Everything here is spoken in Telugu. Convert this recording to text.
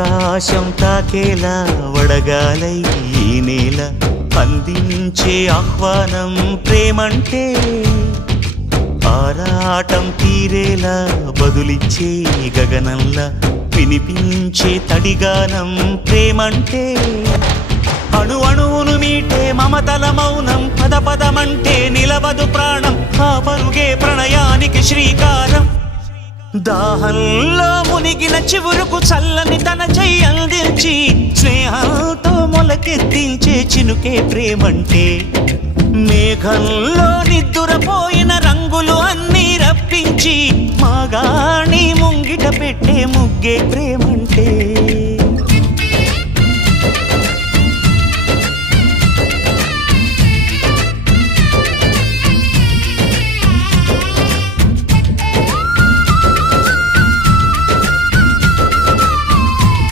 ఆకాశం తాకేలా వడగాలై ఈ నేల అందించే ఆహ్వానం ప్రేమంటే ఆరాటం తీరేలా బదులిచ్చే గగనంలా వినిపించే తడిగానం ప్రేమంటే అణు అణువును మీటే మమతల మౌనం పద పదమంటే నిలవదు ప్రాణం ఆ పరుగే ప్రణయానికి శ్రీకారం దాహంలో మునిగిన చివురుకు చల్లని తన చెయ్యి అందించి స్నేహంతో మొలకెత్తించే చినుకే ప్రేమంటే మేఘంలో నిద్దురపోయిన రంగులు అన్నీ రప్పించి మాగాణి ముంగిట పెట్టే ముగ్గే ప్రేమంటే